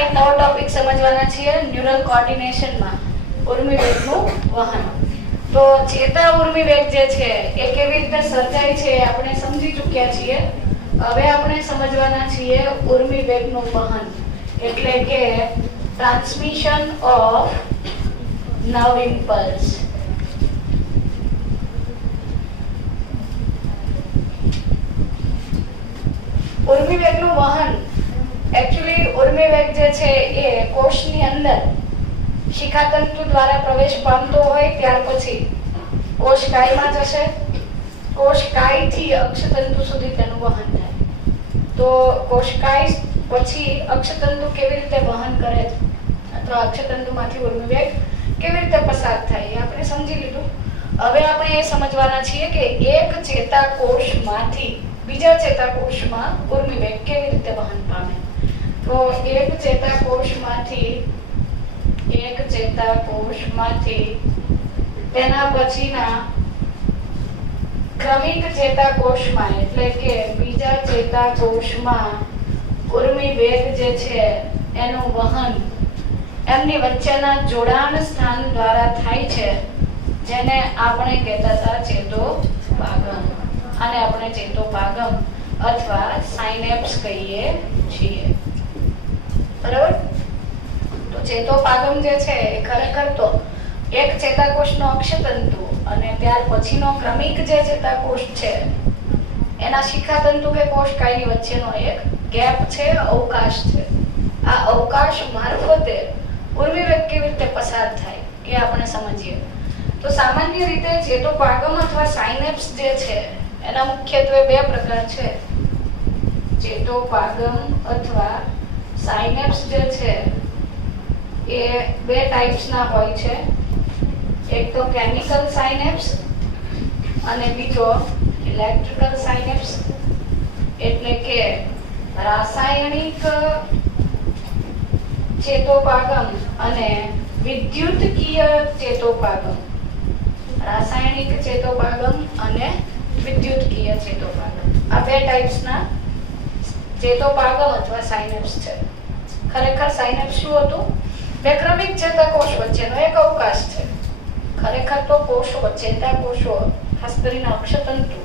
આપણે એક નવો ટોપિક સમજવાના છીએ ન્યુરલ કોઓર્ડિનેશનમાં ઉર્મિ વેગનું વહન. તો ચેતા ઉર્મિ વેગ જે છે એ કેવી રીતે સર્જાય છે આપણે સમજી ચૂક્યા છીએ. હવે આપણે સમજવાના છીએ ઉર્મિ વેગનું વહન એટલે કે ટ્રાન્સમિશન ઓફ નર્વ ઇમ્પલ્સ. ઉર્મિ વેગનું વહન एक्चुअली उर्मी वेग जे छे ए कोषनी अंदर शिखातंतु द्वारा प्रवेश पामतो होय त्यार पछी कोषकायमां जशे. कोषकायथी अक्षतंतु सुधी तेनुं वहन थाय. तो कोषकाय पछी अक्षतंतु केवी रीते वहन करे अथवा अक्षतंतुमांथी उर्मी वेग केवी रीते पसार थाय ए आपणे समजी लीधुं. हवे आपणे ए समजवाना छीए के एक चेताकोषमांथी बीजा चेताकोषमां उर्मी वेग केवी रीते वहन पामे. तो एक चेताकोषमांथी तेना पछीना क्रमिक चेताकोषमां એટલે કે બીજા ચેતાકોષમાં ઉર્મિ વેગ જે છે એનું વહન એમની વચ્ચેના જોડાણ સ્થાન દ્વારા થાય છે જેને આપણે કહેતા હતા ચેતોપાગમ. આને આપણે ચેતોપાગમ અથવા સાયનેપ્સ કહીએ છીએ. बराबर. तो चेतोपागम जे छे खरेखर तो एक चेताकोषनो अक्षतंतु अने त्यार पछीनो क्रमिक जे चेताकोष छे एना शिखातंतु के कोषकायनी वच्चेनो एक गैप छे, अवकाश छे. आ अवकाश मार्फते उर्मी वेग केवी रीते पसार थाय ए आपणे समजीए. तो सामान्य रीते चेतोपागम अथवा सायनेप्स जे छे एना मुख्यत्वे बे प्रकार छे. चेतोपागम अथवा साइनेप्स जे छे ए बे टाइप्स ना होय छे. एक तो केमिकल साइनेप्स अने बीजो इलेक्ट्रिकल साइनेप्स એટલે કે રાસાયણિક ચેતોપાગમ અને વિદ્યુતકીય ચેતોપાગમ. રાસાયણિક ચેતોપાગમ અને વિદ્યુતકીય ચેતોપાગમ આ બે टाइप्स ना चेतोपागम अथवा साइनेप्स छे. खरेखर साइनेप्स शुं हतुं? बे क्रमिक चेताकोष वच्चेनो एक अवकाश छे. खरेखर तो कोषो चेताकोषो खास करीने अक्षतंतु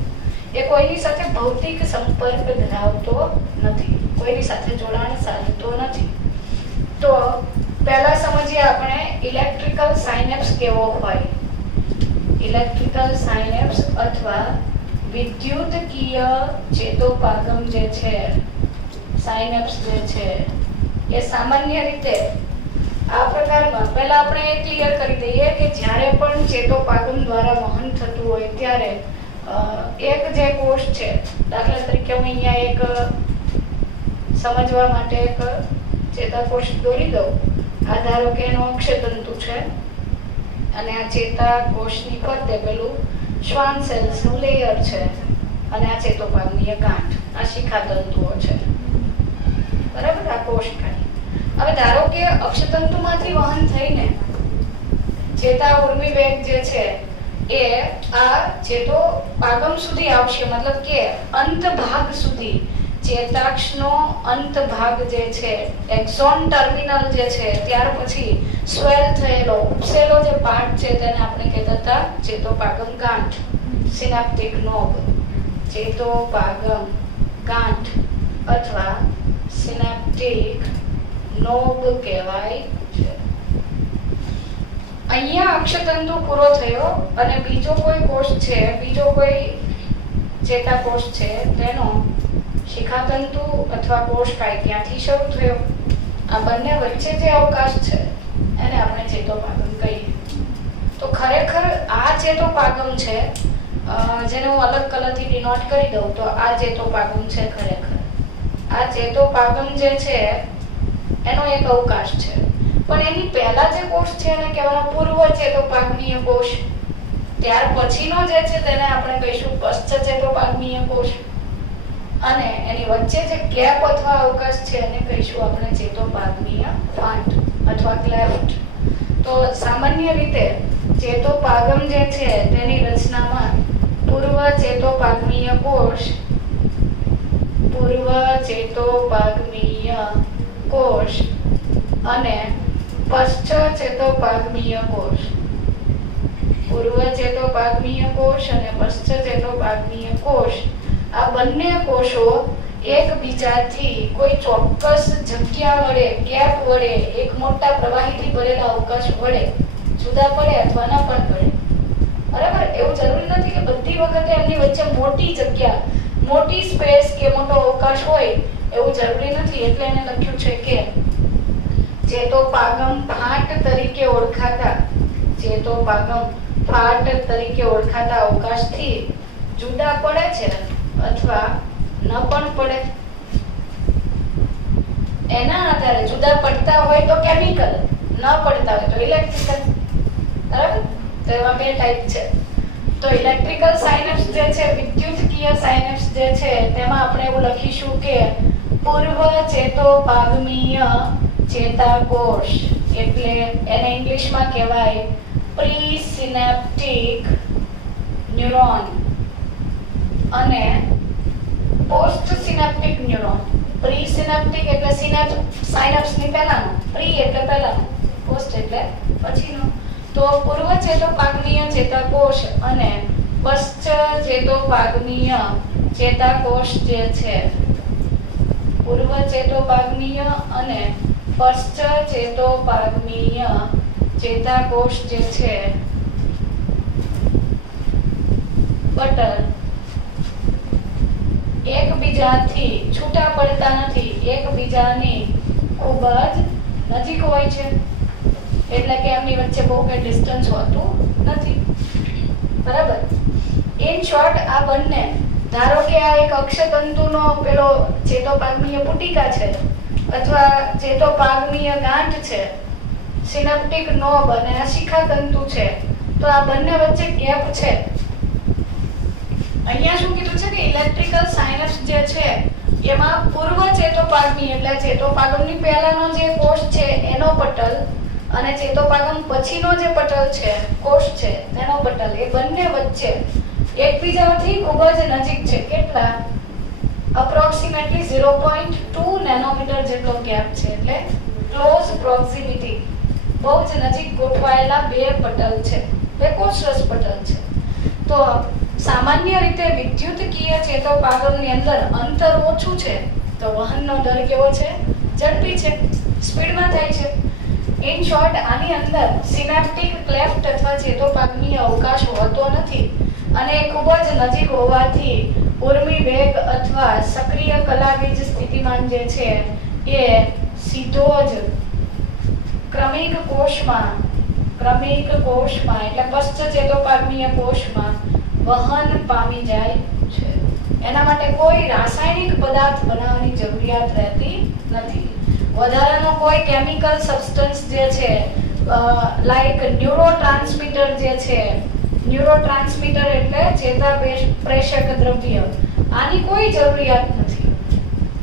ए कोईनी साथे भौतिक संपर्क धरावतो नथी, कोईनी साथे जोडाण साधतो नथी. तो पहेला समजीए आपणे इलेक्ट्रिकल साइनेप्स केवो होय. इलेक्ट्रिकल साइनेप्स अथवा विद्युतकीय चेतोपागम जे छे साइनेप्स जे छे ए सामान्य रीते आ प्रकारमा पहेला आपणे ए क्लियर करी दઈએ કે જ્યારે પણ ચેતોપાગમ દ્વારા વહન થતું હોય ત્યારે એક જે કોષ છે દાખલા તરીકે હું અહીંયા એક સમજવા માટે એક ચેતાકોષ દોરી દઉં. આ ધારો કે એનો અક્ષતંતુ છે અને આ ચેતાકોષની ફરતે પેલું શ્વાન સેલ્સનું લેયર છે અને આ ચેતોપાગમીય ગાંઠ આ શિખાતંતુઓ છે. बराबर. आ कोषकाय. હવે ધારો કે અક્ષતંતુમાંથી વહન થઈને ચેતા ઉર્મિ વેગ જે છે એ આ ચેતોપાગમ સુધી આવશે. મતલબ કે અંત ભાગ સુધી ચેતાક્ષનો અંત ભાગ જે છે એક્સોન ટર્મિનલ જે છે ત્યાર પછી સ્વેલ થયેલો ઉપસેલો જે પાર્ટ છે તેને આપણે કહેતા હતા ચેતોપાગમ ગાંઠ, સિનેપ્ટિક નોબ. ચેતોપાગમ ગાંઠ અથવા સિનેપ્ટિક નોબ કહેવાય છે. અહીંયા અક્ષતંતુ પૂરો થયો અને બીજો કોઈ કોષ છે, બીજો કોઈ ચેતાકોષ છે તેનો શિખાતંતુ અથવા કોષકાય ત્યાંથી શરૂ થયો. આ બંને વચ્ચે જે અવકાશ છે એને આપણે ચેતોપાગમ કહીએ. તો ખરેખર આ ચેતોપાગમ છે જેને હું અલગ કલરથી ડિનોટ કરી દઉં તો આ ચેતોપાગમ છે. ખરેખર આ ચેતોપાગમ જે છે એનો એક અવકાશ છે. પણ એની પહેલા જે કોષ છે એને કહેવાનો પૂર્વ ચેતોપાગમીય કોષ. ત્યાર પછીનો જે છે તેને આપણે કહીશું પશ્ચ ચેતોપાગમીય કોષ અને એની વચ્ચે જે ગેપ અથવા અવકાશ છે એને કહીશું આપણે ચેતોપાગમીય ફાંટ અથવા ક્લેફ્ટ. તો સામાન્ય રીતે ચેતોપાગમ જે છે તેની રચનામાં પૂર્વ ચેતોપાગમીય કોષ, પૂર્વ ચેતોપાગમીય કોષ અને પશ્ચ ચેતોપાગમીય કોષ. પૂર્વ ચેતોપાગમીય કોષ અને પશ્ચ ચેતોપાગમીય કોષ આ બંને કોષો એકબીજાથી કોઈ ચોક્કસ જગ્યા વડે, ગેપ વડે, એક મોટા પ્રવાહીથી ભરેલા અવકાશ વડે જુદા પડે અથવા ન પણ પડે. બરાબર? એવું જરૂરી નથી કે બધી વખતે એમની વચ્ચે મોટી જગ્યા, મોટી સ્પેસ કે મોટો અવકાશ હોય, એવું જરૂરી નથી. એટલે એને લખ્યું છે કે ચેતોપાગમ ફાટ તરીકે ઓળખાતા અવકાશથી જુદા પડે છે અથવા ન પણ પડે. એના આધારે જુદા પડતા હોય તો કેમિકલ, ન પડતા હોય તો ઇલેક્ટ્રિકલ. બરાબર? તો એમાં બે ટાઈપ છે. તો ઇલેક્ટ્રિકલ સાયનેપ્સ જે છે, વિદ્યુતકીય સાયનેપ્સ જે છે, તેમાં આપણે એવું લખીશું કે પૂર્વ ચેતોપાગમીય ચેતાકોષ, એટલે એને ઇંગ્લિશમાં કહેવાય પ્રીસિનેપ્ટિક ન્યુરોન અને પોસ્ટ સિનેપ્ટિક ન્યુરોન. પ્રીસિનેપ્ટિક એટલે સાયનેપ્સ ની પહેલાનો, પ્રી એટલે પહેલાનો, પોસ્ટ એટલે પછીનો. તો પૂર્વ ચેતોપાગમીય ચેતાકોષ અને પશ્ચ ચેતોપાગમીય ચેતાકોષ જે છે, પૂર્વ ચેતોપાગમીય અને પશ્ચ ચેતોપાગમીય ચેતાકોષ જે છે, પટલ એકબીજાથી છૂટા પડતા નથી, એકબીજાની ખૂબ જ નજીક હોય છે. એટલે કે એમની વચ્ચે બહુ કઈ ડિસ્ટન્સ હોતું નથી. બરાબર? ઇન શોર્ટ, આ બંને, ધારો કે આ એક અક્ષતંતુનો પેલો ચેતોપાગમીય પુટિકા છે અથવા ચેતોપાગમીય ગાંઠ છે, સિનેપ્ટિક નોબ અને આ શિખાતંતુ છે, તો આ બંને વચ્ચે ગેપ છે. અહીંયા શું કીધું છે કે ઇલેક્ટ્રિકલ સાયનેપ્સ જે છે એમાં પૂર્વ ચેતોપાગમીય એટલે ચેતોપાગમની પહેલાનો જે કોષ છે એનો પટલ અને ચેતોપાગમ પછીનો જે પટલ છે, કોષ છે, તેનો પટલ, એ બંને વચ્ચે એકબીજાથી ખૂબ જ નજીક છે. કેટલા? અપ્રોક્સિમેટલી 0.2 નેનોમીટર જેટલો ગેપ છે. એટલે ક્લોઝ પ્રોક્સિમિટી, બહુ જ નજીક ગોઠવાયેલા બે પટલ છે, બે કોષરસ પટલ છે. તો સામાન્ય રીતે વિદ્યુતકીય ચેતોપાગમની અંદર અંતર ઓછું છે તો વહનનો દર કેવો છે? ઝડપી છે, સ્પીડમાં થાય છે. ઇન શોર્ટ, આની અંદર સિનેપ્ટિક ક્લેફ્ટ અથવા ચેતોપાગમીય અવકાશ હોતો નથી અને ખૂબ જ નજીક હોવાથી ઉર્મી વેગ અથવા સક્રિય કલાવીજ સ્થિતિમાન જે છે એ સીધો જ ક્રમિક કોષમાં એટલે પશ્ચ ચેતોપાગમીય કોષમાં વહન પામી જાય છે. એના માટે કોઈ રાસાયણિક પદાર્થ બનાવવાની જરૂરિયાત રહેતી નથી. વધારાનો કોઈ કેમિકલ સબસ્ટન્સ જે છે, લાઈક ન્યુરોટ્રાન્સમીટર જે છે, ન્યુરોટ્રાન્સમીટર એટલે ચેતાપ્રેષક દ્રવ્ય, આની કોઈ જરૂરિયાત નથી,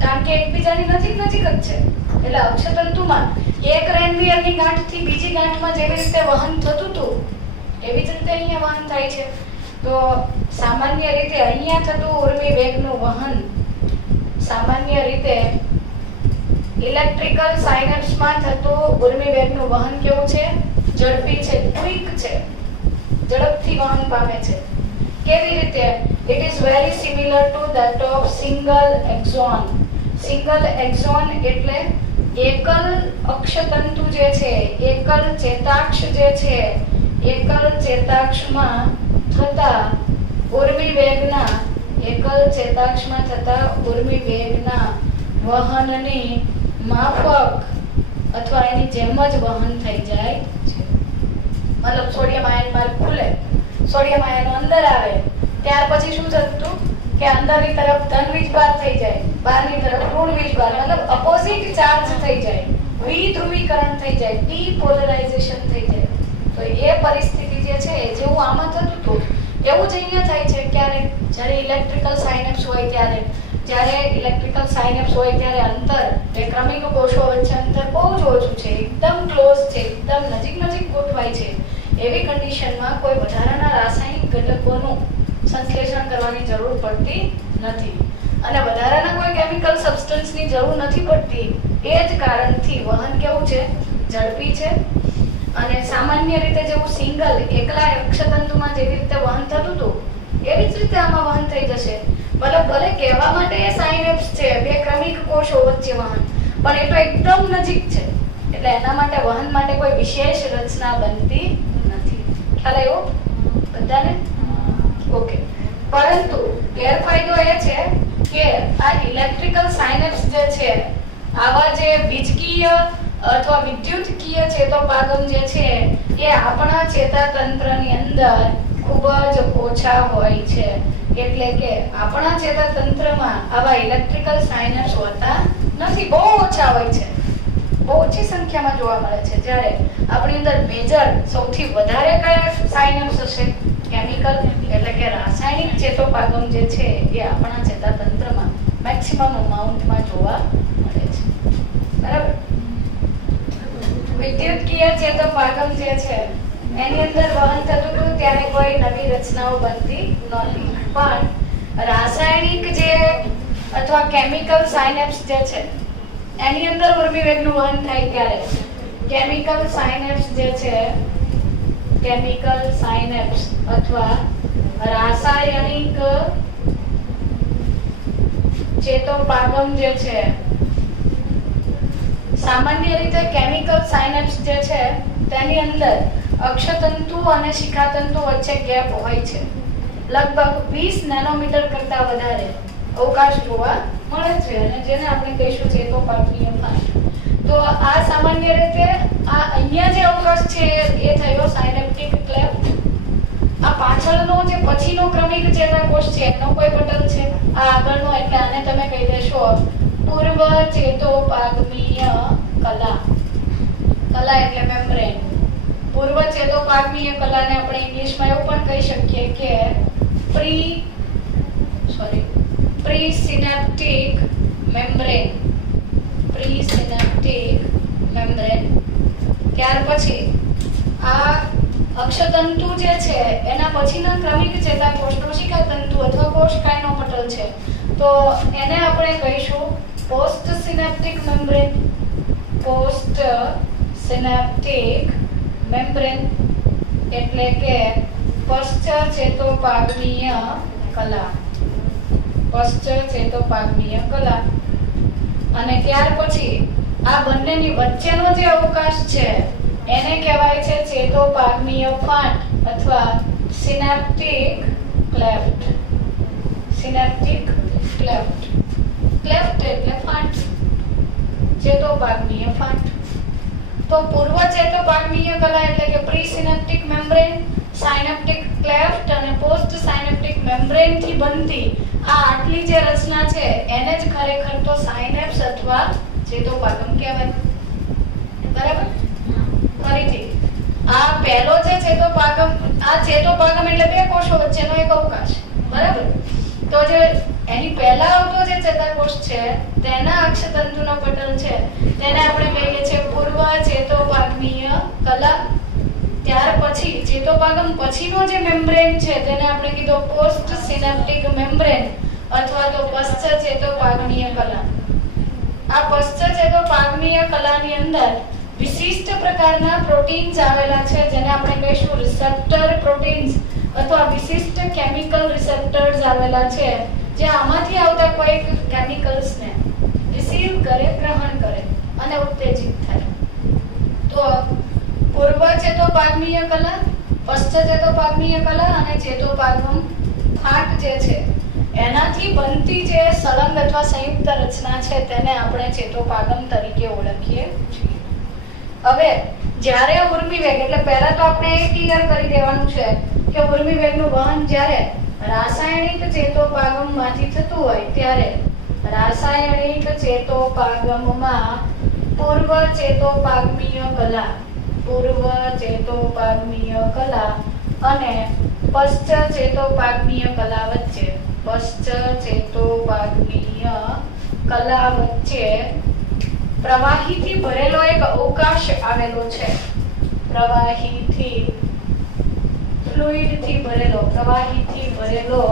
કારણ કે એકબીજાની નજીક જ છે. એટલે અક્ષતંતુમાં એક રેનવીયરની ગાંઠથી બીજી ગાંઠમાં જેવી રીતે વહન થતું હતું એવી જ રીતે અહીંયા વહન થાય છે. તો સામાન્ય રીતે અહીંયા થતું ઉર્મી વેગનું વહન સામાન્ય રીતે ઇલેક્ટ્રિકલ સાયનેપ્સમાં થતું ઉર્મી વેગનું વહન કેવું છે? ઝડપી છે, ક્વિક છે, ઝડપથી વહન પામે છે. કેવી રીતે? It is very similar two that of single exon. Single exon એટલે એકલ અક્ષતંતુ જે છે, એકલ ચેતાક્ષ જે છે, એકલ ચેતાક્ષમાં થતા ઉર્મી વેગના, એકલ ચેતાક્ષમાં થતા ઉર્મી વેગના વહનની માફક અથવા એની જેમ જ વહન થઈ જાય છે. મતલબ સોડિયમ આયન માર્ગ ખુલે, સોડિયમ આયન અંદર આવે, ત્યાર પછી શું થતું કે અંદરની તરફ ધન વીજભાર થઈ જાય, બહારની તરફ ઋણ વીજભાર, મતલબ અપોઝિટ ચાર્જ થઈ જાય, દ્વિધ્રુવીકરણ થઈ જાય, ડીપોલરાઇઝેશન થઈ જાય. તો એ પરિસ્થિતિ જે છે જેવું આમાં થતું હતું એવું જ અહીંયા થાય છે. ક્યારે? જ્યારે ઇલેક્ટ્રિકલ સાયનેપ્સ હોય ત્યારે, અંતર જે ક્રમિક કોષો વચ્ચે અંતર બહુ જ ઓછું છે, એકદમ ક્લોઝ છે, એકદમ નજીક ગોઠવાય છે. એવી કન્ડિશનમાં કોઈ વધારાના રાસાયણિક ઘટકોનું સંશ્લેષણ કરવાની જરૂર પડતી નથી અને વધારાના કોઈ કેમિકલ સબસ્ટન્સની જરૂર નથી પડતી. એ જ કારણથી વહન કેવું છે? ઝડપી છે અને સામાન્ય રીતે જેવું સિંગલ એકલા અક્ષતંતુમાં જેવી રીતે વહન થતું હતું એવી જ રીતે આમાં વહન થઈ જશે. ભલે કહેવા માટે એ સાયનેપ્સ છે, બે ક્રમિક કોષો વચ્ચે વહન, પણ એ તો એકદમ નજીક છે એટલે એના માટે વહન માટે કોઈ વિશેષ રચના બનતી નથી. ખ્યાલ આવ્યો બધાને? ઓકે. પરંતુ ગેરફાયદો એ છે કે આ ઇલેક્ટ્રિકલ સાયનેપ્સ જે છે આવા જે વીજકીય અથવા વિદ્યુતકીય ચેતોપાગમ જે છે એ આપણા ચેતાતંત્રની અંદર ખૂબ જ ઓછા હોય છે. એટલે કે આપણા ચેતાતંત્રમાં આવા ઇલેક્ટ્રિકલ સાયનેપ્સ હોતા નથી, બહુ ઓછા હોય છે, બહુ ઓછી સંખ્યામાં જોવા મળે છે. જ્યારે આપણી અંદર મેજર સૌથી વધારે કયા સાયનેપ્સ હશે? કેમિકલ એટલે કે રાસાયણિક ચેતોપાગમ જે છે એ આપણા ચેતાતંત્રમાં મેક્સિમમ અમાઉન્ટમાં જોવા મળે છે. બરાબર? વિદ્યુતકીય ચેતોપાગમ જે છે એની અંદર વહન થતું હતું ત્યારે કોઈ નવી રચનાઓ બનતી નહોતી, પણ રાસાયણિક જે અથવા કેમિકલ સાયનેપ્સ જે છે એની અંદર ઉર્મિવેગનું વહન થાય ત્યારે કેમિકલ સાયનેપ્સ જે છે, કેમિકલ સાયનેપ્સ અથવા રાસાયણિક ચેતોપાગમ જે છે, સામાન્ય રીતે કેમિકલ સાયનેપ્સ જે છે તેની અંદર અક્ષતંતુ અને શિખાતંતુ વચ્ચે ગેપ હોય છે. લગભગ 20 નેનોમીટર કરતા વધારે અવકાશ જોવા મળે છે અને જેને આપણે કહીશું ચેતોપાગમીય ફાંટ. તો આ સામાન્ય રીતે આ અહીંયા જે અવકાશ છે એ થયો સાયનેપ્ટિક ક્લેફ્ટ. આ પાછળનો જે પછીનો ક્રમિક ચેતાકોષ છે એનો કોઈ પટલ છે, આ આગળનો, એટલે આને તમે કહી દેશો પૂર્વ ચેતોપાગમીય કલા. કલા એટલે મેમ્બ્રેન. પૂર્વ ચેતોપાગમીય કલાને આપણે ઇંગ્લિશમાં એવું પણ કહી શકીએ કે પ્રીસિનેપ્ટિક મેમ્બ્રેન. પ્રીસિનેપ્ટિક મેમ્બ્રેન. ત્યાર પછી આ અક્ષતંતુ જે છે એના પછીના ક્રમિક ચેતાકોષનો શિખાતંતુ અથવા કોષકાયનો પટલ છે, તો એને આપણે કહીશું post Synaptic membrane. Post Synaptic membrane એટલે કે પશ્ચ ચેતોપાગમીય કલા. પશ્ચ ચેતોપાગમીય કલા. અને ત્યાર પછી આ બંનેની વચ્ચેનો જે અવકાશ છે એને કહેવાય છે ચેતોપાગમીય ફાંટ અથવા Synaptic cleft. Synaptic cleft. Cleft એટલે ફાંટ, ચેતોપાગમીય ફાંટ. તો પૂર્વ ચેતોપાગમીય કલા એટલે કે પ્રીસિનેપ્ટિક મેમ્બ્રેન, સાયનેપ્ટિક ક્લેફ્ટ અને પોસ્ટ સાયનેપ્ટિક મેમ્બ્રેન થી બનતી આ આટલી જે રચના છે એને જ ખરેખર તો સાયનેપ્સ અથવા ચેતોપાગમ કહેવાય. બરાબર? ફરીથી આ પહેલો જે ચેતોપાગમ, આ ચેતોપાગમ એટલે બે કોષો વચ્ચેનો એક અવકાશ. બરાબર? તો જે એની પહેલા આવતો જે ચેતાકોષ છે તેના અક્ષતંતુનો પટલ છે તેને આપણે કહીએ છીએ પૂર્વ ચેતોપાગમીય કલા. ત્યાર પછી ચેતોપાગમ પછીનો જે મેમ્બ્રેન છે તેને આપણે કીધો પોસ્ટ સિનેપ્ટિક મેમ્બ્રેન અથવા તો પશ્ચ ચેતોપાગમીય કલા. આ પશ્ચ ચેતોપાગમીય કલાની અંદર વિશિષ્ટ પ્રકારના પ્રોટીન્સ આવેલા છે જેને આપણે કહીશું રિસેપ્ટર પ્રોટીન્સ અથવા વિશિષ્ટ કેમિકલ રિસેપ્ટર્સ આવેલા છે જે આમાંથી આવતા કોઈક કેમિકલ્સને રિસીવ કરે, ગ્રહણ કરે અને ઉત્તેજિત થાય. તો પૂર્વ ચેતોપાગમીય કલા, પશ્ચ ચેતોપાગમીય કલા અને ચેતોપાગમ ફાંટ જે છે એનાથી બનતી જે સળંગ અથવા સંયુક્ત રચના છે તેને આપણે ચેતોપાગમ તરીકે ઓળખીએ છીએ. હવે જ્યારે ઉર્મિવેગ, એટલે પહેલા તો આપણે એ ક્લિયર કરી દેવાનું છે કે ઉર્મિવેગનું વહન જ્યારે રાસાયણિક ચેતોપાગમમાંથી થતું હોય ત્યારે રાસાયણિક ચેતોપાગમમાં પૂર્વ ચેતોપાગમીય કલા, પૂર્વ ચેતોપાગમીય કલા અને પશ્ચ ચેતોપાગમીય કલા વચ્ચે, પશ્ચ ચેતોપાગમીય કલા વચ્ચે પ્રવાહીથી ભરેલો એક અવકાશ આવેલો છે. પ્રવાહીથી, ફ્લુઇડથી ભરેલો, પ્રવાહીથી ભરેલો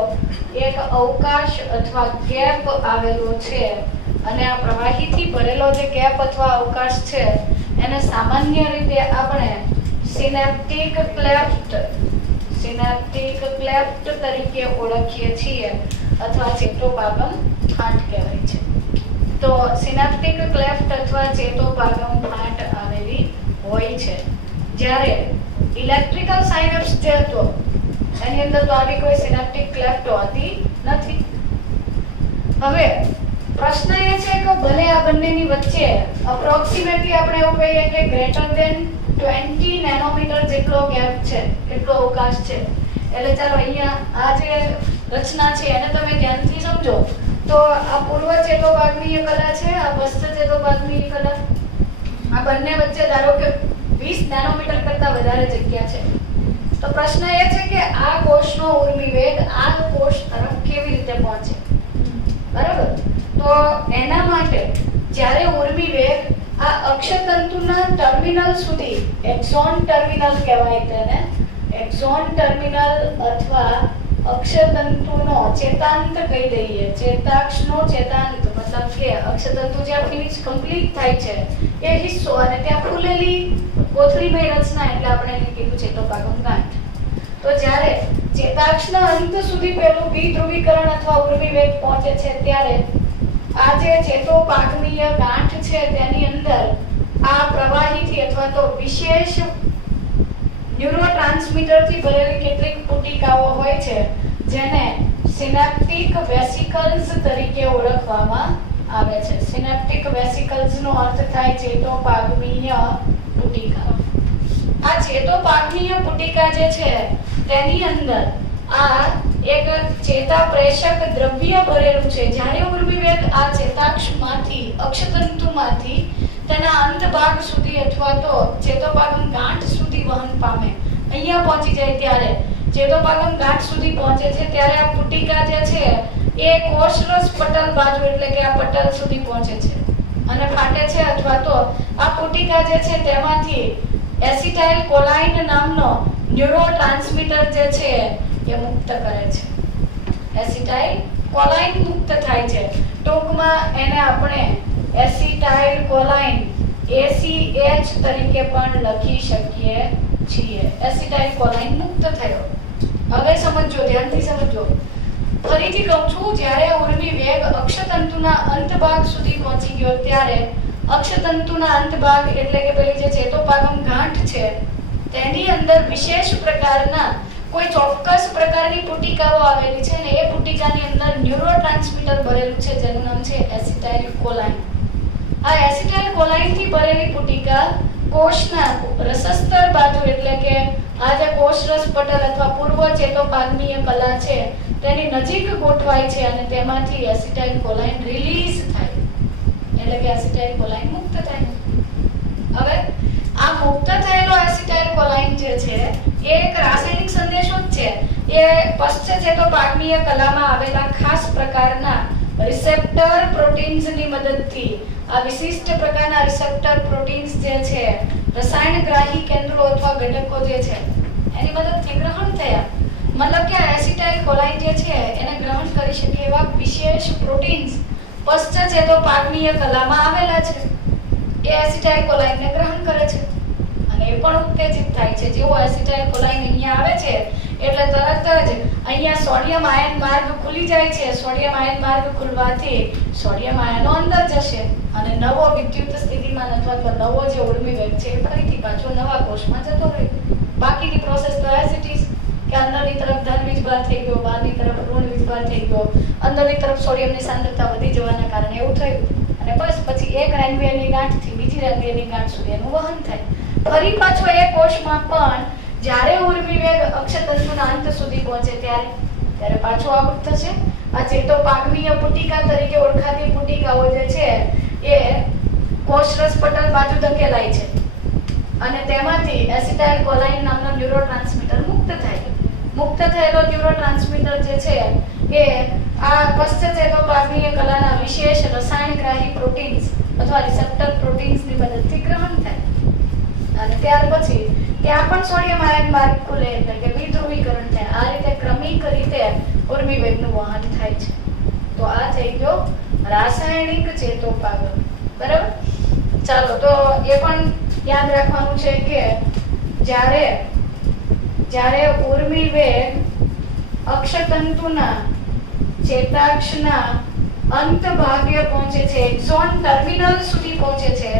એક અવકાશ અથવા ગેપ આવેલો છે અને આ પ્રવાહીથી ભરેલો જે ગેપ અથવા અવકાશ છે એને સામાન્ય રીતે આપણે સિનેપ્ટિક ક્લેફ્ટ તરીકે ઓળખીએ છીએ અથવા ચેતોપાગમ ગાંઠ કહેવાય છે. તો સિનેપ્ટિક ક્લેફ્ટ અથવા ચેતોપાગમ ગાંઠ આવેલી હોય છે. જ્યારે ઇલેક્ટ્રિકલ સાયનેપ્સ જે હતો એની અંદર તો આવી કોઈ સિનેપ્ટિક ક્લેફ્ટ હોતી નથી. હવે પ્રશ્ન એ છે કે ભલે આ બંનેની વચ્ચે અપ્રોક્સિમેટલી આપણે એવું કહીએ કે ગ્રેટર ધેન 20 નેનોમીટર જેટલો ગેપ છે, એટલો અવકાશ છે. એટલે ચાલો અહીંયા આ જે રચના છે એને તમે ધ્યાનથી સમજો તો આ પૂર્વ ચેતોપાગમીય કલા છે, આ પશ્ચ ચેતોપાગમીય કલા, આ બંને વચ્ચે ધારો કે 20 નેનોમીટર કરતા વધારે જગ્યા છે. તો પ્રશ્ન એ છે કે આ કોષનો ઉર્મી વેગ આ કોષ તરફ કેવી રીતે પહોંચે, બરાબર? તો એના માટે જ્યારે ઉર્મી વેગ આ અક્ષતંતુના ટર્મિનલ સુધી, એક્ઝોન ટર્મિનલ કહેવાય તેને, એક્ઝોન ટર્મિનલ અથવા અક્ષતંતુનો ચેતાંત કહી દઈએ, ચેતાક્ષનો ચેતાંત મતલબ કે અક્ષતંતુ જ્યાં ફિનિશ કમ્પ્લીટ થાય છે એ હિસ્સો અને ત્યાં ફૂલેલી કોથળીમય રચના એટલે આપણે એને કીધું ચેતોપાગમ ગાંઠ. તો જ્યારે ચેતાક્ષના અંત સુધી પેલું દ્વિધ્રુવીકરણ અથવા ઉર્મી વેગ પહોંચે છે ત્યારે આ જે ચેતોપાગમીય ગાંઠ છે તેની અંદર આ પ્રવાહીથી અથવા તો વિશેષ ન્યુરોટ્રાન્સમીટરથી ભરેલી કેટલીક પુટિકાઓ હોય છે જેને સિનેપ્ટિક વેસિકલ્સ તરીકે ઓળખવામાં આવે છે. સિનેપ્ટિક વેસિકલ્સનો અર્થ થાય ચેતોપાગમીય પુટિકા. આ ચેતોપાગમીય પુટિકા જે છે તેની અંદર આ એક ચેતાપ્રેષક દ્રવ્ય ભરેલું છે. જ્યારે ઉર્મી વેગ આ ચેતાક્ષમાંથી, અક્ષતંતુમાંથી તેના અંત ભાગ સુધી અથવા તો ચેતોપાગમ ગાંઠ સુધી વહન પામે, અહીંયા પહોંચી જાય ત્યારે ચેતોપાગમ ગાંઠ સુધી પહોંચે છે ત્યારે આ પુટિકા જે છે એ કોષરસ પટલ બાજુ એટલે કે આ પટલ સુધી પહોંચે છે અને ફાટે છે અથવા તો આ પુટિકા જે છે તેમાંથી એસિટાઇલ કોલાઇન નામનો ન્યુરોટ્રાન્સમીટર જે છે એ મુક્ત કરે છે. એસિટાઇલ કોલાઇન મુક્ત થાય છે. ટૂંકમાં એને આપણે એસિટાઇલ કોલાઇન ACH તરીકે પણ લખી શકીએ છીએ. એસિટાઇલ કોલાઇન મુક્ત થયો. હવે સમજો, ધ્યાનથી સમજો. ફરીથી કહું છું, જ્યારે ઉર્મી વેગ અક્ષતંતુના અંત ભાગ સુધી પહોંચી ગયો ત્યારે અક્ષતંતુના અંત ભાગ એટલે કે પેલી જે ચેતોપાગમ ગાંઠ છે તેની અંદર વિશેષ પ્રકારના કોઈ ચોક્કસ પ્રકારની પુટિકાઓ આવેલી છે અને એ પુટિકાની અંદર ન્યુરોટ્રાન્સમીટર ભરેલું છે જેનું નામ છે એસિટાઇલ કોલાઇન. આ એસિટાઇલ કોલાઇન થી ભરેલી પુટિકા કોષના રસસ્તર બાજુ એટલે કે આ જે કોષરસ પટલ અથવા પૂર્વ ચેતોપાગમીય કલા છે તેની નજીક ગોઠવાય છે અને તેમાંથી એસિટાઇલ કોલાઇન રિલીઝ થાય એટલે કે એસિટાઇલ કોલાઇન મુક્ત થાય. હવે આ મુક્ત થયેલો એસિટાઇલ કોલાઇન જે છે એ એક રાસાયણિક સંદેશો જ છે. એ પશ્ચ ચેતોપાગમીય કલામાં આવેલા ખાસ પ્રકારના રિસેપ્ટર પ્રોટીન્સની મદદથી, આ વિશિષ્ટ પ્રકારના રિસેપ્ટર પ્રોટીન્સ જે છે રસાયણગ્રાહી કેન્દ્રો અથવા ઘટકો જે છે એની મદદથી ગ્રહણ થયા. મતલબ કે એસિટાઇલ કોલાઇન જે છે એને ગ્રહણ કરી શકે એવા વિશેષ પ્રોટીન્સ પશ્ચ ચેતોપાગમીય કલામાં આવેલા છે. એ એસિટાઇલ કોલાઇનને ગ્રહણ કરે છે અને એ પણ ઉત્તેજિત થાય છે. જેવો એસિટાઇલ કોલાઇન અહીંયા આવે છે એટલે તરત જ અહીંયા સોડિયમ આયન માર્ગ ખુલી જાય છે. સોડિયમ આયન માર્ગ ખુલવાથી સોડિયમ આયનો અંદર જશે અને નવો વિદ્યુત સ્થિતિમાન અથવા તો નવો જે ઉર્મી વેગ છે એ ફરીથી પાછો નવા કોષમાં જતો રહે. બાકીની પ્રોસેસ તો એઝ ઇટ ઇઝ કે અંદરની તરફ ધન વીજભાર થઈ ગયો, બહારની તરફ ઋણ વીજભાર થઈ ગયો, અંદરની તરફ સોડિયમની સાંદ્રતા વધી જવાના કારણે એવું થયું અને બસ પછી એક રેનવીયરની ગાંઠથી બીજી રેનવીયરની ગાંઠ સુધી એનું વહન થાય. ફરી પાછો એ કોષમાં પણ જ્યારે ઉર્મી વેગ અક્ષતંતુના અંત સુધી પહોંચે ત્યારે પાછો આઉટ થશે. આ ચેતોપાગમીય પુટિકા તરીકે ઓળખાતી પુટિકાઓ જે છે એ કોષરસ પટલ બાજુ ધકેલાય છે અને તેમાંથી એસિટાઇલ કોલાઇન નામનો ન્યુરોટ્રાન્સમીટર મુક્ત થાય. મુક્ત થયેલો ન્યુરોટ્રાન્સમીટર જે છે એ આ પશ્ચ ચેતોપાગમીય કલાના વિશેષ રસાયણગ્રાહી પ્રોટીન્સ અથવા રિસેપ્ટર પ્રોટીન્સની મદદથી ગ્રહણ થાય અને ત્યાર પછી ત્યાં પણ સોડિયમ આયન માર્ગ ખુલે એટલે કે વિધ્રુવીકરણ થાય. આ રીતે ક્રમિક રીતે ઉર્મી વેગનું વહન થાય છે. તો આ થઈ ગયો રાસાયણિક ચેતોપાગમ. બરાબર? ચાલો, તો એ પણ યાદ રાખવાનું છે કે જ્યારે જ્યારે ઉર્મિ વેગ અક્ષતંતુના ચેતાક્ષના અંત ભાગે પહોંચે છે, એક્ઝોન ટર્મિનલ સુધી પહોંચે છે,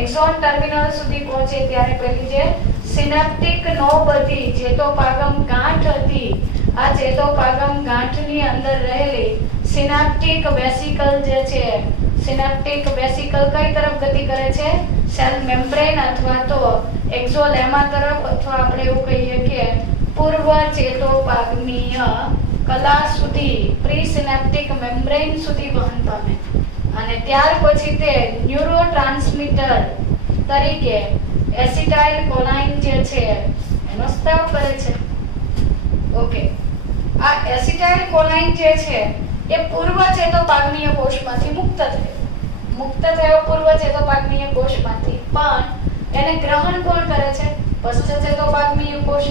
એક્ઝોન ટર્મિનલ સુધી પહોંચે ત્યારે પેલી જે સિનેપ્ટિક નોબ હતી, ચેતોપાગમ ગાંઠ હતી, આ ચેતોપાગમ ગાંઠની અંદર રહેલી સિનેપ્ટિક વેસિકલ જે છે, સિનેપ્ટિક વેસિકલ કઈ તરફ ગતિ કરે છે? સેલ મેમ્બ્રેન અથવા તો એક્ઝોલેમા તરફ, અથવા આપણે એવું કહીએ કે પૂર્વ ચેતોપાગમીય કલા સુધી, પ્રીસિનેપ્ટિક મેમ્બ્રેન સુધી વહન પામે અને ત્યાર પછી તે ન્યુરોટ્રાન્સમીટર તરીકે એસિટાઇલ કોલાઇન જે છે એનો સ્ત્રાવ કરે છે. ઓકે, આ એસિટાઇલ કોલાઇન જે છે એ પૂર્વ ચેતોપાગમીય કોષમાંથી મુક્ત થયો પૂર્વ ચેતોપાગમીય કોષમાંથી, પણ એને ગ્રહણ કોણ કરે છે? પશ્ચ ચેતોપાગમીય કોષ.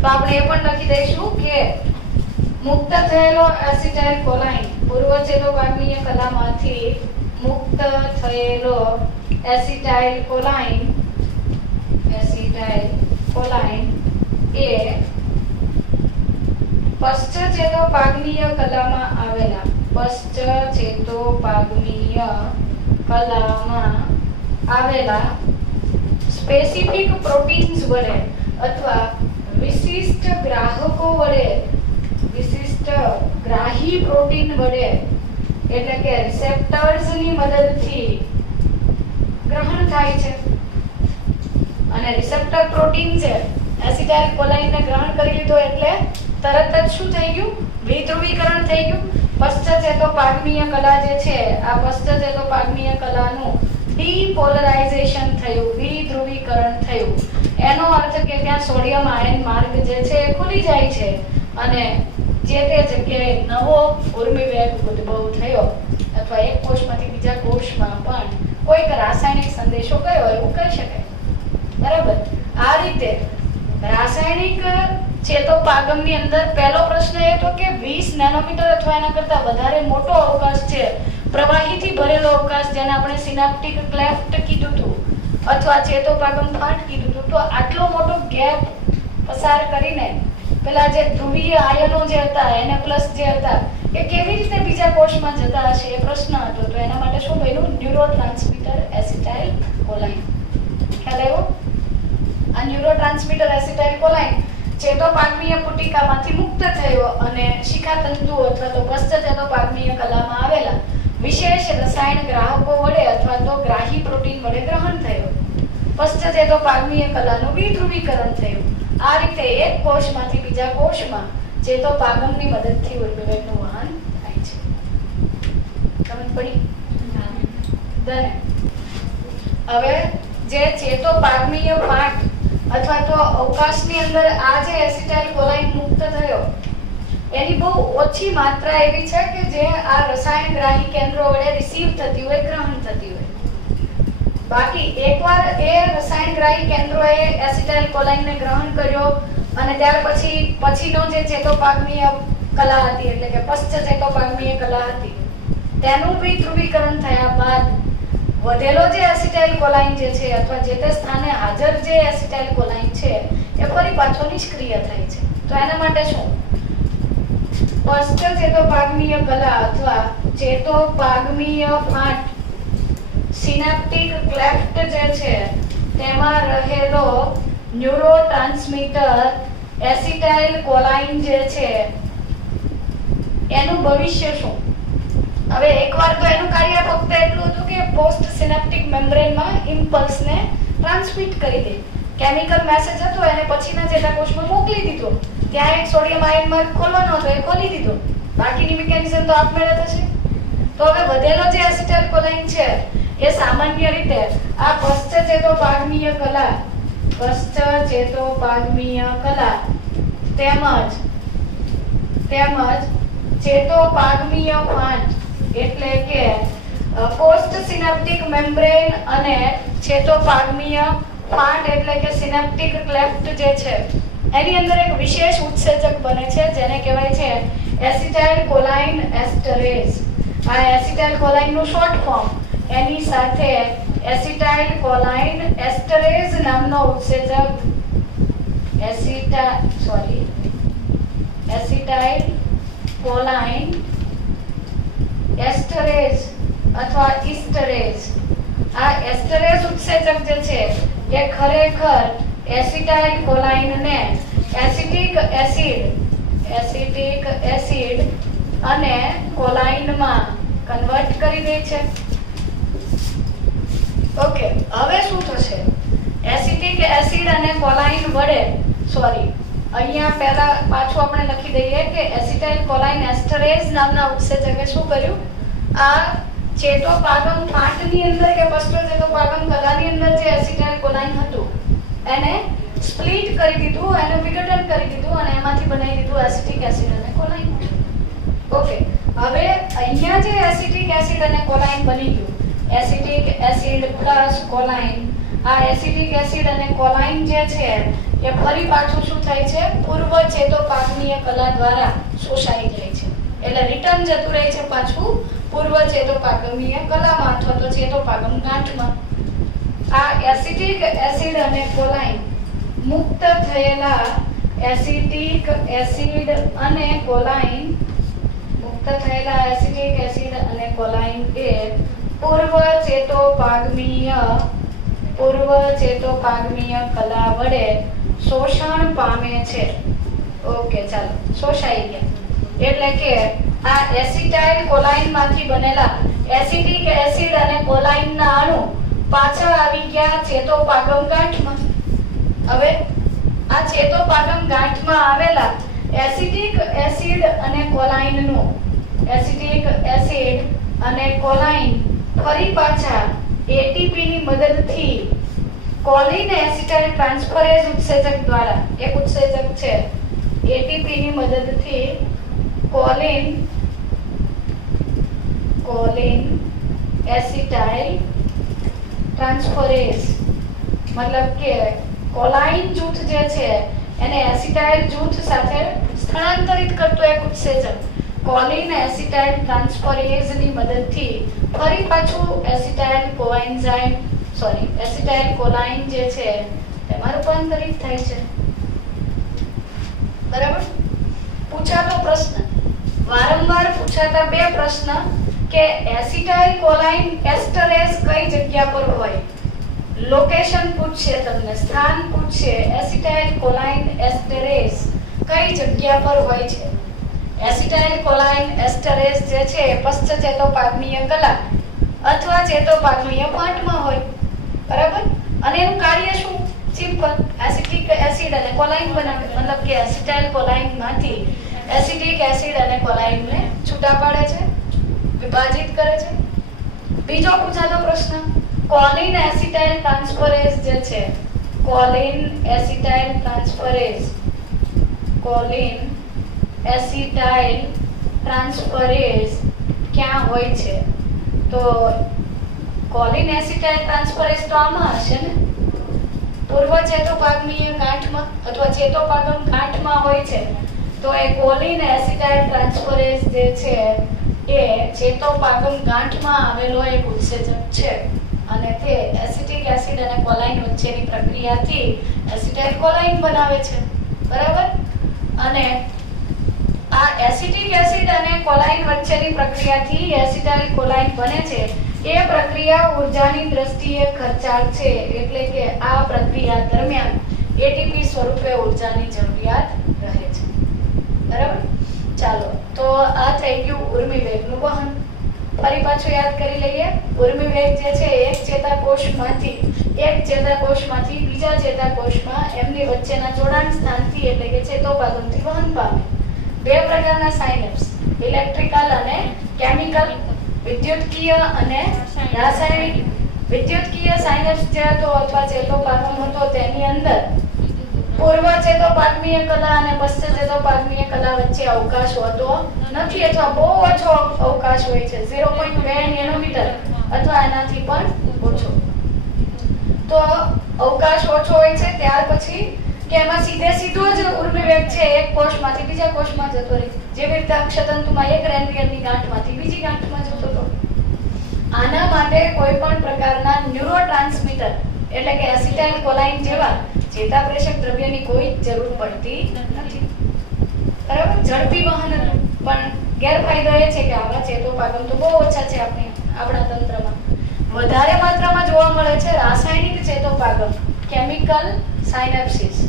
તો આપણે એ પણ લખી દઈશું કે મુક્ત થયેલો એસિટાઇલ કોલાઇન, પૂર્વ ચેતોપાગમીય કલામાંથી મુક્ત થયેલો એસિટાઇલ કોલાઇન એ પશ્ચ ચેતોપાગમીય કલામાં આવેલા સ્પેસિફિક પ્રોટીન્સ વડે અથવા વિશિષ્ટ ગ્રાહી પ્રોટીન વડે, એટલે કે રિસેપ્ટર્સની મદદથી ગ્રહણ થાય છે. અને રિસેપ્ટર પ્રોટીન છે એસિટાઇલ કોલાઇનને ગ્રહણ કરી લીધો એટલે તરત જ શું થઈ ગયું? વિધ્રુવીકરણ થઈ ગયું. પશ્ચ ચેતોપાગમીય કલા જે છે, આ પશ્ચ ચેતોપાગમીય કલાનું ડીપોલરાઇઝેશન થયું, વિધ્રુવીકરણ થયું. એનો અર્થ કે ત્યાં સોડિયમ આયન માર્ગ જે છે એ ખુલી જાય છે અને જે તે જગ્યાએ નવો ઉર્મિવેગ ઉદ્ભવ થયો અથવા એક કોષમાંથી બીજા કોષમાં પણ કોઈક રાસાયણિક સંદેશો ગયો એવું કહી શકાય. બરાબર. આ રીતે રાસાયણિક ચેતોપાગમની અંદર પહેલો પ્રશ્ન એ હતો કે 20 નેનોમીટર અથવા એના કરતા વધારે મોટો અવકાશ છે, પ્રવાહીથી ભરેલો અવકાશ, જેને આપણે સિનેપ્ટિક ક્લેફ્ટ કીધું હતું અથવા ચેતોપાગમ ફાટ કીધું હતું. તો આટલો મોટો ગેપ પસાર કરીને પેલા જે ધ્રુવીય આયનો જે હતા, Na+ જે હતા, એ કેવી રીતે બીજા કોષમાં જતા હશે એ પ્રશ્ન હતો. તો એના માટે શું બન્યું? Neurotransmitter acetyl choline. ખ્યાલ આવ્યો? આ ન્યુરોટ્રાન્સમીટર એસિટાઇલ કોલાઇન ચેતોપાગમીય પુટિકામાંથી મુક્ત થયો અને શિખાતંતુ અથવા તો પશ્ચ ચેતોપાગમીય કલામાં આવેલા વિશેષ રસાયણ ગ્રાહકો વડે અથવા તો ગ્રાહી પ્રોટીન વડે ગ્રહણ થયો. પશ્ચ ચેતોપાગમીય કલાનું વિધ્રુવીકરણ થયું. આ રીતે એક કોષમાંથી બીજા કોષમાં ચેતોપાગમની મદદથી ઉર્મિવેગનું વહન થાય છે. સમજ પડી? ધને હવે જે ચેતોપાગમીય ફાટ અથવા તો અવકાશની અંદર આ જે એસિટાઇલ કોલાઇન મુક્ત થયો એની બહુ ઓછી માત્રા એવી છે કે જે આ રસાયણગ્રાહી કેન્દ્રો વડે રિસીવ થતી હોય, ગ્રહણ થતી હોય. બાકી એકવાર એ રસાયણગ્રાહી કેન્દ્રોએ એસિટાઇલ કોલાઇનને ગ્રહણ કર્યો અને ત્યાર પછીનો જે ચેતોપાગમીય કલા હતી, એટલે કે પશ્ચ ચેતોપાગમીય કલા હતી, તેનું વિધ્રુવીકરણ થયા બાદ વધેલો જે એસિટાઇલ કોલાઇન જે છે અથવા જે તે સ્થાને હાજર જે એસિટાઇલ કોલાઇન છે એ ફરી પાછો નિષ્ક્રિય થાય છે. તો એના માટે શું? પશ્ચ ચેતોપાગમીય કલા અથવા ચેતોપાગમીય ફાટ, સિનેપ્ટિક ક્લેફ્ટ જે છે તેમાં રહેલો ન્યુરોટ્રાન્સમીટર એસિટાઇલ કોલાઇન જે છે એનું ભવિષ્ય શું? હવે એકવાર તો એનું કાર્ય ફક્ત એટલું હતું કે પોસ્ટ સિનેપ્ટિક મેમ્બ્રેનમાં ઇમ્પલ્સને ટ્રાન્સમિટ કરી દે. કેમિકલ મેસેજ હતો એને પછીના ચેતાકોષમાં મોકલી દીધો. ત્યાં એક સોડિયમ આયન માર્ગ ખોલવાનો હતો, એ ખોલી દીધો. બાકીની મિકેનિઝમ તો આપમેળે થશે. તો હવે વધેલો જે એસિટાઇલ કોલાઇન છે એ સામાન્ય રીતે આ પશ્ચ ચેતોપાગમીય કલા તેમજ ચેતોપાગમીય ફાટ એટલે કે પોસ્ટ સિનેપ્ટિક મેમ્બ્રેન અને ચેતોપાગમીય ફાટ એટલે કે સિનેપ્ટિક ક્લેફ્ટ જે છે એની અંદર એક વિશેષ ઉત્સેચક બને છે જેને કહેવાય છે એસિટાઇલ કોલાઇન એસ્ટરેઝ. આ એસિટાઇલ કોલાઇન નું શોર્ટ ફોર્મ એની સાથે એસિટાઇલ કોલાઇન એસ્ટરેઝ નામનો ઉત્સેચક એસિટાઇલ કોલાઇન એસ્ટરેઝ અથવા ઇસ્ટરેઝ. આ એસ્ટરેઝ ઉત્સેચક જે છે એ ખરેખર એસિટાઇલ કોલાઇનને એસિટિક એસિડ અને કોલાઇનમાં કન્વર્ટ કરી દે છે. ઓકે, હવે શું થશે? એસિટિક એસિડ અને કોલાઇન વડે અહીંયા પહેલા પાછું આપણે લખી દઈએ કે એસિટાઇલ કોલાઇન એસ્ટરેઝ નામના ઉત્સેચકે શું કર્યું? આ ચેતોપાગમ કાંટની અંદર કે પસ્ટર ચેતોપાગમ કલાની અંદર જે એસિટાઇલ કોલાઇન હતું એને સ્પ્લિટ કરી દીધું, એનું વિઘટન કરી દીધું અને એમાંથી બનાવી દીધું એસિટિક એસિડ અને કોલાઇન. ઓકે, હવે અહીંયા જે એસિટિક એસિડ અને કોલાઇન બની ગયું, એસિટિક એસિડ પ્લસ કોલાઇન, આ એસિટિક એસિડ અને કોલાઇન જે છે એ ફરી પાછું શું થાય છે? પૂર્વ ચેતોપાગમીય કલા દ્વારા શોષાઈ જાય છે. એટલે રિટર્ન જતું રહે છે પાછું પૂર્વ ચેતોપાગમીય કલામાં અથવા તો ચેતોપાગમ ગાંઠમાં. આ એસિટિક એસિડ અને કોલાઇન મુક્ત થયેલા એસિટિક એસિડ અને કોલાઇન એ પૂર્વ ચેતોપાગમીય કલા વડે શોષણ પામે છે. ઓકે, ચાલો, શોષાઈ ગયા. એટલે કે આ એસિટાઇલ કોલાઇન માંથી બનેલા એસિટિક એસિડ અને કોલાઇન ના અણુ પાછા આવી ગયા ચેતોપાગમ ગાંઠમાં. હવે આ ચેતોપાગમ ગાંઠમાં આવેલા એસિટિક એસિડ અને કોલાઇન ફરી પાછા એટીપી ની મદદથી કોલિન એસિટાઇલ ટ્રાન્સફરેઝ ઉત્સેચક દ્વારા, એક ઉત્સેચક છે, એટીપી ની મદદથી કોલિન એસિટાઇલ ટ્રાન્સફરેઝ, મતલબ કે કોલાઇન જૂથ જે છે એને એસિટાઇલ જૂથ સાથે સ્થળાંતરિત કરતો એક ઉત્સેચક કોલિન એસિટાઇલ ટ્રાન્સફરેઝ ની મદદથી ફરી પાછું એસિટાઇલ કોલાઇન જે છે તેમાં રૂપાંતરિત થાય છે. બરાબર? પૂછાતો પ્રશ્ન, વારંવાર પૂછાતા બે પ્રશ્ન કે એસિટાઇલ કોલાઇન એસ્ટરેઝ કઈ જગ્યા પર હોય. લોકેશન પૂછશે, તમને સ્થાન પૂછશે, એસિટાઇલ કોલાઇન એસ્ટરેઝ કઈ જગ્યા પર હોય છે. એસિટાઇલ કોલાઇન એસ્ટરેઝ જે છે પશ્ચ ચેતોપાગમીય કલા અથવા ચેતોપાગમીય ગાંઠમાં હોય. બરાબર? અને એનું કાર્ય શું? સિમ્પલ, એસિટિક એસિડ અને કોલાઇન બનાવે, મતલબ કે એસિટાઇલ કોલાઇન માંથી એસિટિક એસિડ અને કોલાઇનને છૂટા પાડે છે, વિભાજિત કરે છે. બીજો પૂછાતો પ્રશ્ન, કોલિન એસિટાઇલ ટ્રાન્સફરેઝ જે છે, કોલિન એસિટાઇલ ટ્રાન્સફરેઝ ક્યાં હોય છે? તો કોલિન એસિટાઇલ ટ્રાન્સફરેઝ તો આમાં હશે ને, પૂર્વ ચેતોપાગમીય ગાંઠમાં અથવા ચેતોપાગમ ગાંઠમાં હોય છે. તો એ કોલિન એસિટાઇલ ટ્રાન્સફરેઝ જે છે એ ચેતોપાગમ ગાંઠમાં આવેલો એક ઉત્સેચક છે અને તે એસિટિક એસિડ અને કોલાઇન વચ્ચેની પ્રક્રિયાથી એસિટાઇલ કોલાઇન બનાવે છે. બરાબર? અને આ એસિટિક એસિડ અને કોલાઇન વચ્ચેની પ્રક્રિયાથી એસિટાઇલ કોલાઇન બને છે. એ પ્રક્રિયા ઊર્જાની દ્રષ્ટિએ ખર્ચાળ છે, એટલે કે આ પ્રક્રિયા દરમિયાન એટીપી સ્વરૂપે ઊર્જાની જરૂરિયાત રહે છે. બરાબર? ચાલો, તો આ થઈ ગયું ઉર્મિવેગનું વહન. ફરી પાછું યાદ કરી લઈએ. ઉર્મિવેગ જે છે એક ચેતાકોષમાંથી બીજા ચેતાકોષમાં એમની વચ્ચેના જોડાણ સ્થાનથી એટલે કે ચેતોપાગમથી વહન પામે. બે પ્રકારના સાયનેપ્સ, ઇલેક્ટ્રિકલ અને કેમિકલ, વિદ્યુતકીય અને રાસાયણિક. વિદ્યુતકીય સાયનેપ્સ જે હતો અથવા ચેતોપાગમ હતો તેની અંદર પૂર્વ ચેતોપાગમીય કલા અને પશ્ચ ચેતોપાગમીય કલા વચ્ચે અવકાશ હોતો નથી અથવા બહુ ઓછો અવકાશ હોય છે, 0.2 નેનોમીટર અથવા એનાથી પણ ઓછો. તો અવકાશ ઓછો હોય છે ત્યાર પછી કે એમાં સીધો જ ઉર્મિવેગ છે એક કોષમાંથી બીજા કોષમાં જતો રહે, જેવી રીતે અક્ષતંતુમાં એક રેન્ડિયરની ગાંઠમાંથી બીજી ગાંઠમાં જતો હતો. આના માટે કોઈ પણ પ્રકારના ન્યુરોટ્રાન્સમીટર એટલે કે એસિટાઇલ કોલાઇન જેવા ચેતાપ્રેષક દ્રવ્યની કોઈ જરૂર પડતી નથી. બરાબર? ઝડપી વહન હતું. પણ ગેરફાયદો એ છે કે આવા ચેતોપાગમ તો બહુ ઓછા છે આપણા તંત્રમાં. વધારે માત્રામાં જોવા મળે છે રાસાયણિક ચેતોપાગમ, કેમિકલ સાયનેપ્સિસ.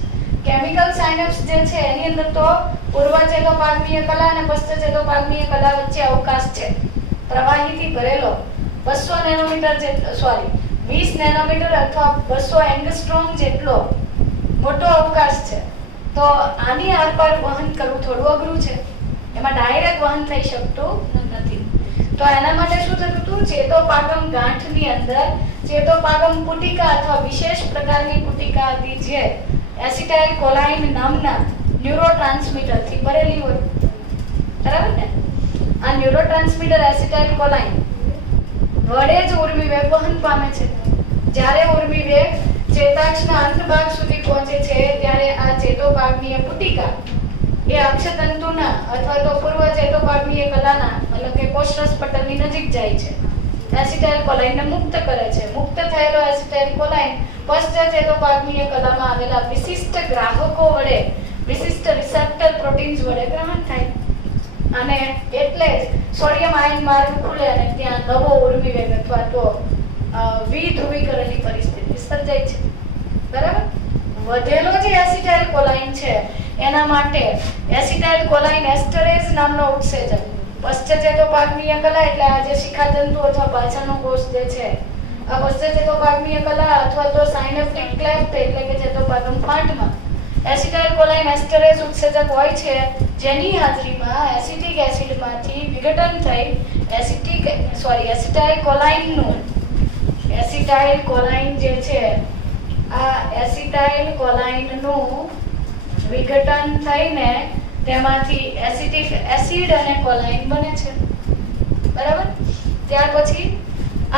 કેમિકલ સાયનેપ્સ જે છે એની અંદર તો પૂર્વ ચેતોપાગમીય કલા અને પશ્ચ ચેતોપાગમીય કલા વચ્ચે અવકાશ છે. પ્રવાહીથી ભરેલો 200 નેનોમીટર 20 નેનોમીટર અથવા 200 એંગસ્ટ્રોમ જેટલો મોટો અવકાશ છે. તો આની આરપાર વહન કરવું થોડું અઘરું છે. એમાં ડાયરેક્ટ વહન થઈ શકતું નથી. તો એના માટે શું થતું હતું? ચેતોપાગમ ગાંઠની અંદર ચેતોપાગમ પુટિકા અથવા વિશેષ પ્રકારની પુટિકા હતી જે એસિટાઇલ કોલાઇન નામના ન્યુરોટ્રાન્સમીટરથી ભરેલી હોય. બરાબર ને? આ ન્યુરોટ્રાન્સમીટર એસિટાઇલ કોલાઇન વડે જ ઉર્મિવેગ વહન પામે છે. જ્યારે ઉર્મિવેગ ચેતાક્ષના અંતભાગ સુધી પહોંચે છે ત્યારે આ ચેતોપાગમીય પુટિકા એ અક્ષતંતુના અથવા તો પૂર્વ ચેતોપાગમીય કલાના મતલબ કે કોષરસ પટલની નજીક જાય છે. એસિટાઇલ કોલાઇનને મુક્ત કરે છે. મુક્ત થયેલો એસિટાઇલ કોલાઇન પશ્ચ ચેતોપાગમીય કલામાં આવેલા વિશિષ્ટ ગ્રાહકો વડે વિશિષ્ટ રિસેપ્ટર પ્રોટીન્સ વડે ગ્રહણ થાય. અને એટલે જ સોડિયમ આયન માર્ગ ખુલે અને ત્યાં નવો ઉર્મિવેગ અથવા તો વિધ્રુવીકરણની પરિસ્થિતિ સર્જાય છે. બરાબર? વધેલો જે એસિટાઇલ કોલાઇન છે એના માટે એસિટાઇલ કોલાઇન એસ્ટરેઝ નામનો ઉત્સેચક પશ્ચ ચેતોપાગમીય કલા એટલે આ જે શિખાતંતુ અથવા પાછળનો કોષ જે છે આ પશ્ચ ચેતોપાગમીય કલા અથવા તો સાયનેપ્ટિક ક્લેફ્ટ એટલે કે ચેતોપાગમ ફાંટમાં એસિટાઇલ કોલાઇન એસ્ટરેઝ ઉત્સેચક હોય છે જેની હાજરીમાં એસિટિક એસિડમાંથી વિઘટન થઈ એસિટાઇલ કોલાઇન જે છે આ એસિટાઇલ કોલાઇનનું વિઘટન થઈને તેમાંથી એસિટિક એસિડ અને કોલાઇન બને છે. બરાબર? ત્યાર પછી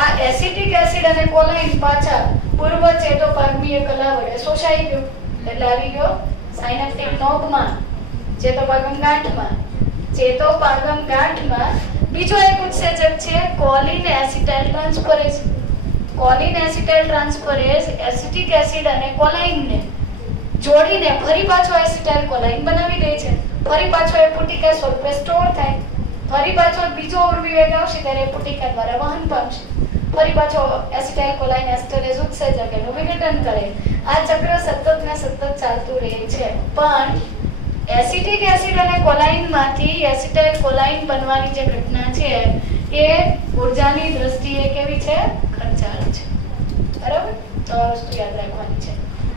આ એસિટિક એસિડ અને કોલાઇન પાછા પૂર્વ ચેતોપાગમીય કલા વડે શોષાઈ ગયું. એટલે આવી ગયો સાયનેપ્ટિક નોબમાં, ચેતોપાગમ ગાંઠમાં. ચેતોપાગમ ગાંઠમાં બીજો એક ઉત્સેચક છે choline acetyl transferase. Choline acetyl transferase acetic acid અને કોલાઇનને જોડીને ફરી પાછો એસિટાઇલ કોલાઇન બનાવી દે છે. ફરી પાછો એ પુટિકા સ્વરૂપે સ્ટોર થાય. ફરી પાછો બીજો ઉર્મિવેગ આવશે ત્યારે એ પુટિકા દ્વારા વહન પામશે. ફરી પાછો એસિટાઇલ કોલાઇન એસ્ટરેઝ ઉત્સેચક એનું વિઘટન કરે. આ ચક્ર સતત ને સતત ચાલતું રહે છે. પણ એસિટિક એસિડ અને કોલાઇનમાંથી એસિટાઇલ કોલાઇન બનવાની જે ઘટના છે એ ઉર્જાની દ્રષ્ટિએ કેવી છે? ખર્ચાળ છે. બરાબર? તો આ વસ્તુ યાદ રાખવાની છે.